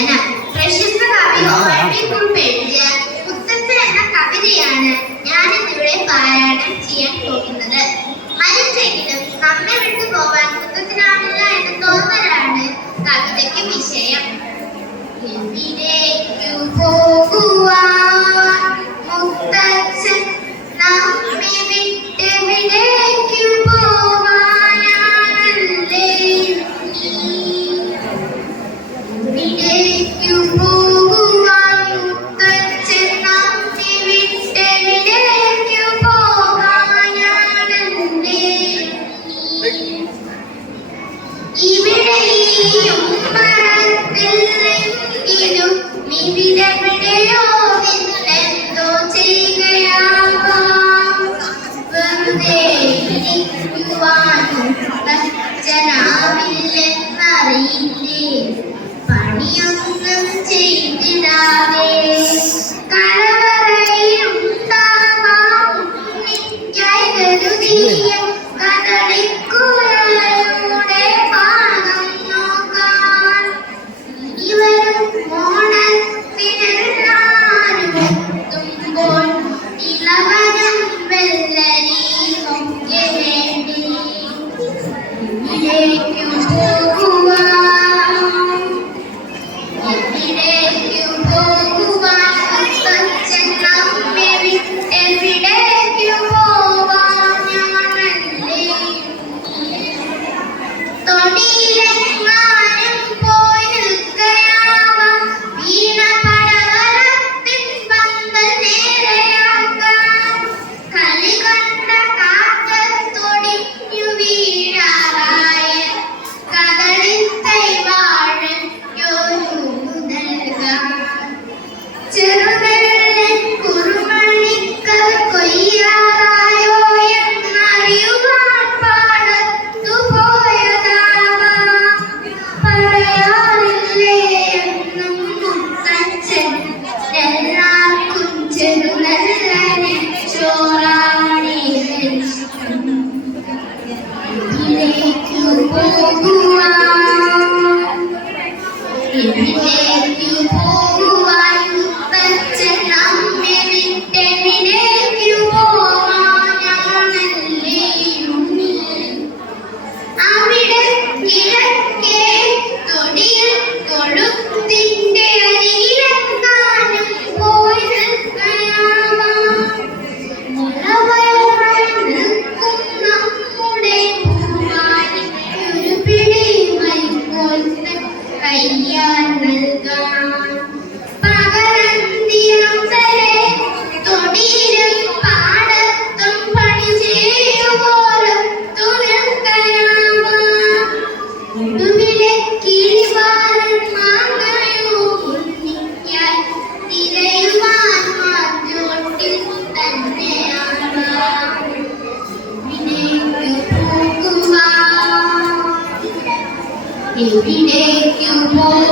രചന. പ്രശസ്ത കവി ഒ.വി.കുറുപ്പ് എഴുതിയ മുത്തച്ഛൻ എന്ന കവിതയാണ് ഞാനിന്നിവിടെ പാരായണം ചെയ്യാൻ പോകുന്നത്. മരിച്ചെങ്കിലും നമ്മെ വിട്ടു പോവാൻ മുത്തച്ഛനാവില്ല എന്ന തോന്നലാണ് കവിതയ്ക്ക് വിഷയം. എവിടേക്കു പോകുവാൻ മുത്തച്ഛൻ നമ്മെ വിട്ടെവിടേക്കു പോവാനല്ലേ? എവിടേക്കു പോകുവാൻ മുത്തച്ഛൻ നമ്മെ വിട്ടെവിടേക്കു പോവാനല്ലേ? ഇവിടെ ഇവിടെവിടെയോ എന്തോ ചെയ്യുകയാവാം. വെറുതെ ഇരിക്കുവാനും അച്ഛനാവില്ലെന്നറിയില്ലേ? പണിയൊന്നും ചെയ്തിടാതെ കലവറയിലുണ്ടാവാം ഉണ്ണിക്കായി കരുതിയ കദളിക്കുലയുടെ പാകം നോക്കാൻ. ഇവരും ഓണത്തിനെല്ലാരുമെത്തുമ്പോൾ ഇളവനും വെള്ളരിയുമൊക്കെ വേണ്ടി എവിടേക്കു പോകുവാൻ? എവിടേക്കു പോകുവാൻ മുത്തച്ഛൻ നമ്മെ വിട്ടെവിടേക്കു പോവാനാണല്ലേ? തൊടിയിലെങ്ങാനും പോയി നിൽക്കയാവാം വീണ പടവലത്തിൻ പന്തൽ നേരെയാക്കാൻ. കളി കണ്ട കാറ്റത്തൊടിഞ്ഞു വീഴാറായ കദളിത്തൈ വാഴയ്ക്കൊരു നൽകാൻ. ചെറുനെല്ലൻ കുറുമണിക്കൽ കൊയ്യാറായോ എന്നറിയുവാൻ പാടത്തു പോയതാവാം. പറയാറില്ലേ എന്നും മുത്തച്ഛൻ എല്ലാവർക്കും ചെറുനെല്ലനെ ചോറാണ് ഇഷ്ടം. എവിടേക്കു പോകുവാൻ? എവിടേക്കു പോകുവാൻ മുത്തച്ഛൻ നമ്മെ വിട്ടെവിടേക്കു പോവാനാണല്ലേ ഉണ്ണി? അവിടെ കിഴക്കേ തൊടിയിൽ തൊഴുത്തിന്റെ അരികിലെങ്ങാനും പോയി നിൽക്കയാവാം. നിറവയറായി നിൽക്കും നമ്മുടെ പൂവാലിക്കൊരു പിടി മൈക്കോൽത്ത് കയ്യാൽ നൽകാൻ. പകലന്തിയം വരെ തൊടിയിലും പാടത്തും പണി ചെയ്യുവോലത്തു നിൽക്കയാവാം. ഒടുവിലെ കിളിവാലൻ മാങ്ങയോ ഉണ്ണിക്കായി തിരയുവാൻ മാറ്റോട്ടിൽ തന്നെയാവാം. എവിടേക്കു പോകുവാൻ? എവിടേക്കു പോകുവാൻ?